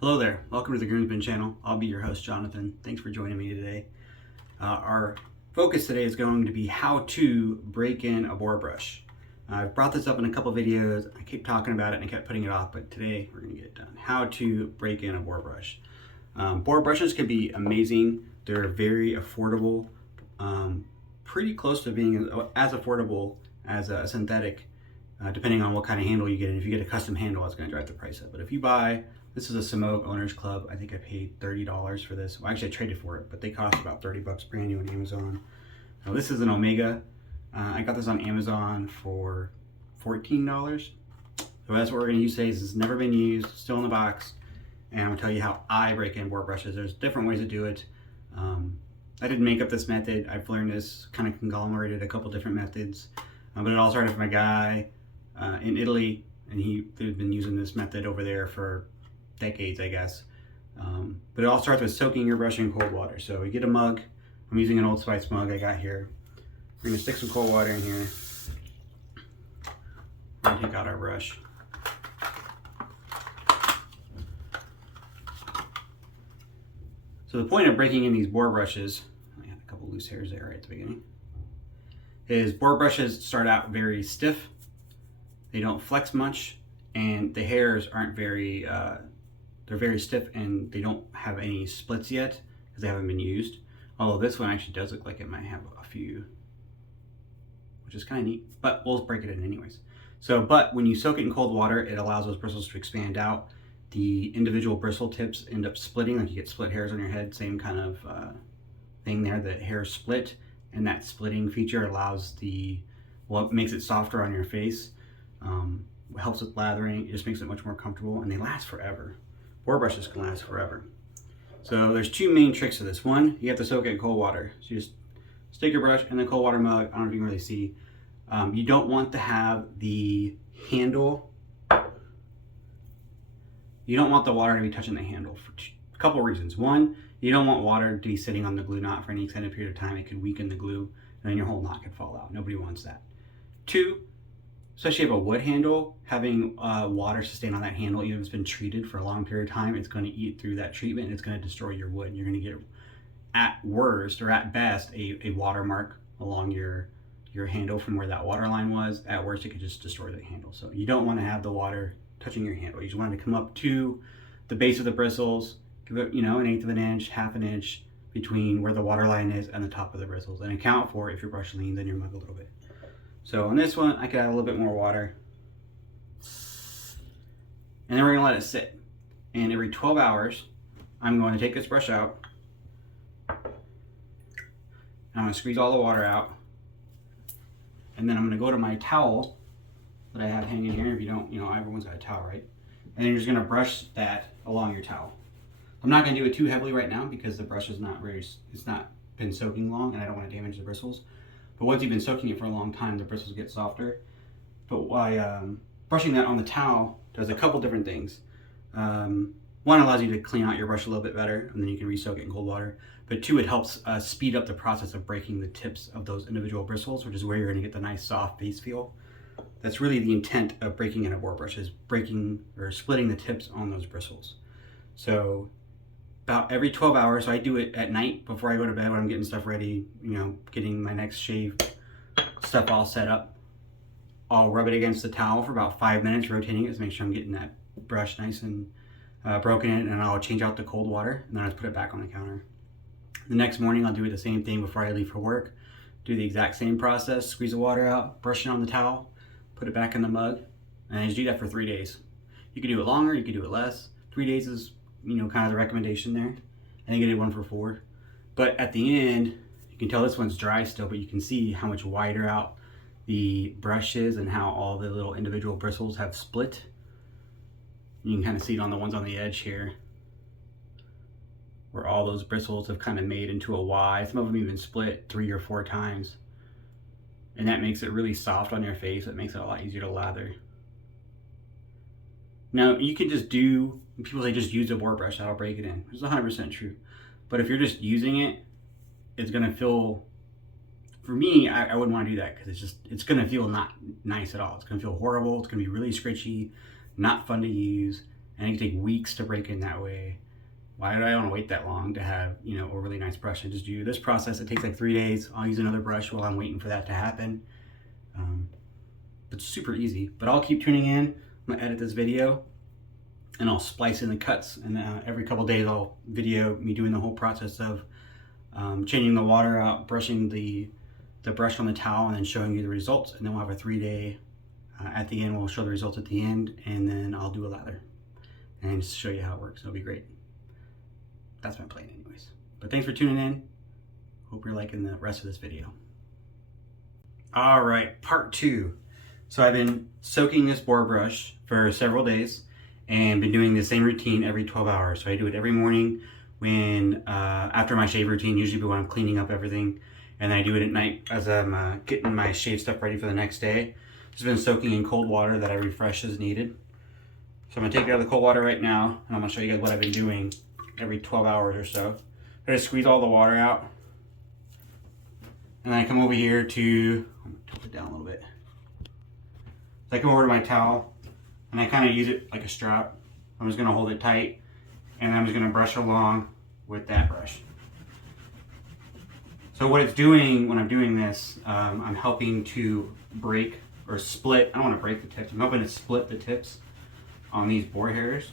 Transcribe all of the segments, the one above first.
Hello there, welcome to the Groomsman channel. I'll be your host, Jonathan. Thanks for joining me today. Our focus today is going to be how to break in a boar brush. I've brought this up in a couple videos. I keep talking about it and I kept putting it off, but today we're going to get it done. How to break in a boar brush. Boar brushes can be amazing. They're very affordable, pretty close to being as affordable as a synthetic, depending on what kind of handle you get. And if you get a custom handle, it's going to drive the price up. But if you buy, this is a Smoke Owners Club. I think I paid $30 for this. Well, actually I traded for it, but they cost about 30 bucks brand new on Amazon. Now this is an Omega. I got this on Amazon for $14. So that's what we're gonna use today. This has never been used, still in the box. And I'm gonna tell you how I break in boar brushes. There's different ways to do it. I didn't make up this method. I've learned this, kind of conglomerated a couple different methods. But it all started from a guy in Italy, and they've been using this method over there for decades, I guess. But it all starts with soaking your brush in cold water. So we get a mug. I'm using an Old Spice mug I got here. We're gonna stick some cold water in here. We're gonna take out our brush. So the point of breaking in these boar brushes, I had a couple loose hairs there right at the beginning, is boar brushes start out very stiff. They don't flex much, and the hairs aren't very, they're very stiff and they don't have any splits yet because they haven't been used. Although this one actually does look like it might have a few, which is kind of neat, but we'll break it in anyways. So, but when you soak it in cold water, it allows those bristles to expand out. The individual bristle tips end up splitting, like you get split hairs on your head, same kind of thing there, the hairs split, and that splitting feature allows it makes it softer on your face. Helps with lathering, it just makes it much more comfortable, and they last forever. Boar brushes can last forever. So there's two main tricks to this. One, you have to soak it in cold water. So you just stick your brush in the cold water mug. I don't know if you can really see. You don't want to have the handle. You don't want the water to be touching the handle for a couple reasons. One, you don't want water to be sitting on the glue knot for any extended period of time. It could weaken the glue, and then your whole knot could fall out. Nobody wants that. Two, especially if you have a wood handle, having water sustain on that handle, even if it's been treated for a long period of time, it's going to eat through that treatment and it's going to destroy your wood. You're going to get, at worst or at best, a watermark along your handle from where that water line was. At worst, it could just destroy the handle. So you don't want to have the water touching your handle. You just want it to come up to the base of the bristles, give it, an 1/8 of an inch, half an inch between where the water line is and the top of the bristles, and account for if your brush leans in your mug a little bit. So on this one, I could add a little bit more water. And then we're gonna let it sit. And every 12 hours, I'm going to take this brush out. I'm gonna squeeze all the water out. And then I'm gonna go to my towel that I have hanging here. If you don't, everyone's got a towel, right? And then you're just gonna brush that along your towel. I'm not gonna do it too heavily right now because the brush is it's not been soaking long and I don't wanna damage the bristles. But once you've been soaking it for a long time, the bristles get softer. But brushing that on the towel does a couple different things. One, allows you to clean out your brush a little bit better, and then you can re-soak it in cold water. But two, it helps speed up the process of breaking the tips of those individual bristles, which is where you're gonna get the nice soft base feel. That's really the intent of breaking in a boar brush, is breaking or splitting the tips on those bristles. So about every 12 hours, so I do it at night before I go to bed when I'm getting stuff ready, getting my next shave stuff all set up. I'll rub it against the towel for about 5 minutes, rotating it to make sure I'm getting that brush nice and broken in, and I'll change out the cold water, and then I'll put it back on the counter. The next morning, I'll do the same thing before I leave for work. Do the exact same process, squeeze the water out, brush it on the towel, put it back in the mug, and I just do that for 3 days. You can do it longer, you can do it less. 3 days is kind of the recommendation there. I think I did one for 4. But at the end, you can tell this one's dry still, but you can see how much wider out the brush is and how all the little individual bristles have split. You can kind of see it on the ones on the edge here, where all those bristles have kind of made into a Y. Some of them even split 3 or 4 times. And that makes it really soft on your face. It makes it a lot easier to lather. Now, you can just people say just use a boar brush, that'll break it in. It's 100% true. But if you're just using it, it's gonna feel, for me, I wouldn't wanna do that because it's gonna feel not nice at all. It's gonna feel horrible, it's gonna be really scritchy, not fun to use, and it can take weeks to break in that way. Why do I want to wait that long to have, you know, a really nice brush? I just do this process. It takes like 3 days. I'll use another brush while I'm waiting for that to happen. It's super easy, but I'll keep tuning in. I'm gonna edit this video and I'll splice in the cuts, and every couple days I'll video me doing the whole process of changing the water out, brushing the brush on the towel, and then showing you the results. And then we'll have a 3-day at the end. We'll show the results at the end, and then I'll do a lather and just show you how it works. It'll be great. That's my plan anyways. But thanks for tuning in. Hope you're liking the rest of this video. All right, part 2. So I've been soaking this boar brush for several days and been doing the same routine every 12 hours. So I do it every morning when after my shave routine, usually when I'm cleaning up everything, and then I do it at night as I'm getting my shave stuff ready for the next day. Just been soaking in cold water that I refresh as needed. So I'm gonna take it out of the cold water right now, and I'm gonna show you guys what I've been doing every 12 hours or so. I just squeeze all the water out, and then I come over here to, I'm gonna tilt it down a little bit. So I come over to my towel, and I kind of use it like a strap. I'm just gonna hold it tight, and I'm just gonna brush along with that brush. So what it's doing when I'm doing this, I'm helping to break or split, I don't wanna break the tips, I'm helping to split the tips on these boar hairs,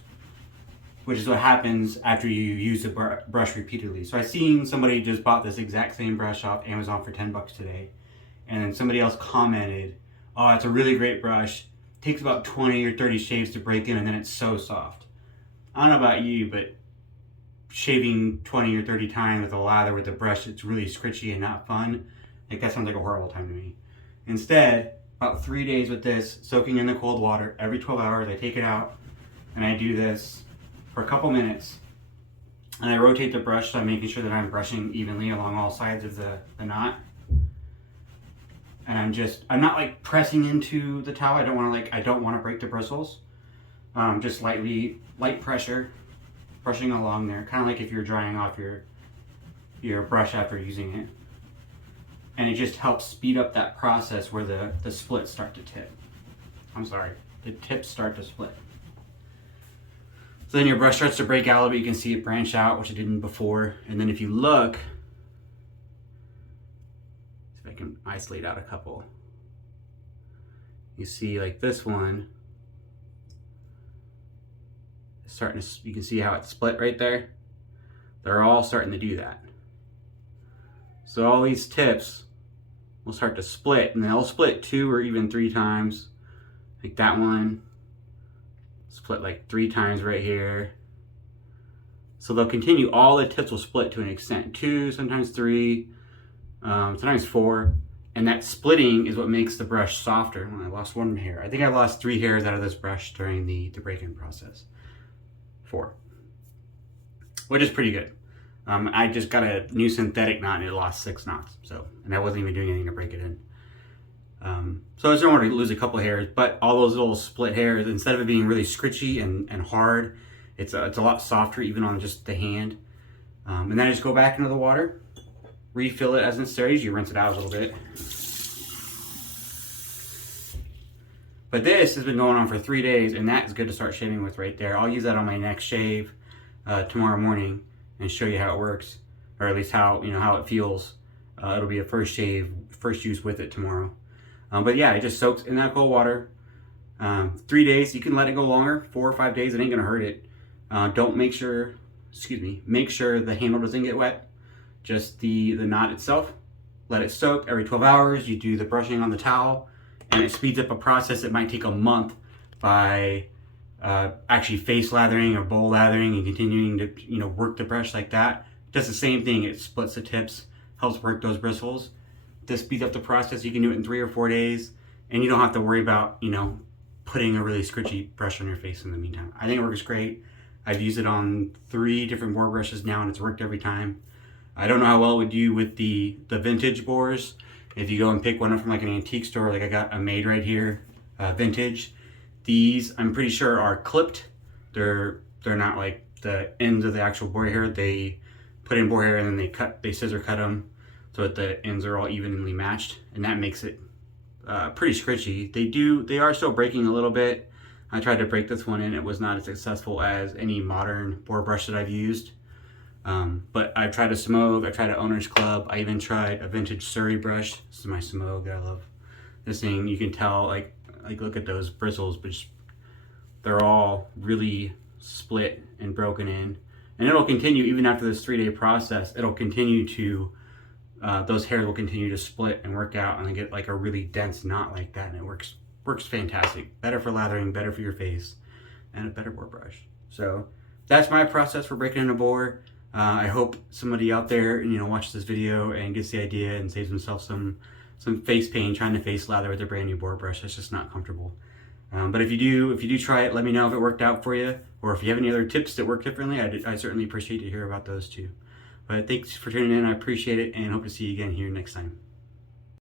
which is what happens after you use the brush repeatedly. So I seen somebody just bought this exact same brush off Amazon for 10 bucks today. And then somebody else commented, oh, it's a really great brush. Takes about 20 or 30 shaves to break in, and then it's so soft. I don't know about you, but shaving 20 or 30 times with a lather with a brush, it's really scritchy and not fun. Like, that sounds like a horrible time to me. Instead, about 3 days with this, soaking in the cold water, every 12 hours, I take it out and I do this for a couple minutes. And I rotate the brush, so I'm making sure that I'm brushing evenly along all sides of the knot. And I'm not like pressing into the towel. I don't want to break the bristles. Just light pressure, brushing along there, kind of like if you're drying off your brush after using it. And it just helps speed up that process where the splits start to tip. The tips start to split. So then your brush starts to break out a little bit. You can see it branch out, which it didn't before. And then if you look, I can isolate out a couple. You see, like this one, it's starting to, you can see how it's split right there. They're all starting to do that. So all these tips will start to split, and they'll split 2 or even 3 times. Like that one, split like 3 times right here. So they'll continue, all the tips will split to an extent. 2, sometimes 3. Sometimes 4, and that splitting is what makes the brush softer. Well, I lost 1 hair. I think I lost 3 hairs out of this brush during the break-in process. 4, which is pretty good. I just got a new synthetic knot and it lost 6 knots. So, and I wasn't even doing anything to break it in. So I just don't want to lose a couple hairs, but all those little split hairs, instead of it being really scritchy and hard, it's a lot softer even on just the hand. And then I just go back into the water, refill it as necessary. You rinse it out a little bit. But this has been going on for 3 days, and that is good to start shaving with right there. I'll use that on my next shave tomorrow morning and show you how it works, or at least how it feels. It'll be a first use with it tomorrow. But yeah, it just soaks in that cold water. 3 days. You can let it go longer, 4 or 5 days. It ain't gonna hurt it. Make sure the handle doesn't get wet. Just the knot itself. Let it soak every 12 hours. You do the brushing on the towel, and it speeds up a process that might take a month by actually face lathering or bowl lathering and continuing to work the brush like that. It does the same thing. It splits the tips, helps work those bristles. This speeds up the process. You can do it in 3 or 4 days, and you don't have to worry about putting a really scritchy brush on your face in the meantime. I think it works great. I've used it on 3 different boar brushes now, and it's worked every time. I don't know how well it would do with the vintage boars. If you go and pick one up from like an antique store, like I got a Made right here, vintage. These, I'm pretty sure, are clipped. They're not like the ends of the actual boar hair. They put in boar hair and then they scissor cut them so that the ends are all evenly matched, and that makes it pretty scritchy. They are still breaking a little bit. I tried to break this one in. It was not as successful as any modern boar brush that I've used. But I've tried a Smogue, I've tried an Owner's Club, I even tried a vintage Surrey brush. This is my Smogue that I love. This thing, you can tell, like look at those bristles, but just, they're all really split and broken in. And it'll continue, even after this 3-day process, it'll continue to, those hairs will continue to split and work out, and I get like a really dense knot like that, and it works fantastic. Better for lathering, better for your face, and a better boar brush. So that's my process for breaking in a boar. I hope somebody out there, watches this video and gets the idea and saves themselves some face pain trying to face lather with a brand new boar brush. That's just not comfortable. But if you do try it, let me know if it worked out for you, or if you have any other tips that work differently. I certainly appreciate to hear about those too. But thanks for tuning in. I appreciate it, and hope to see you again here next time.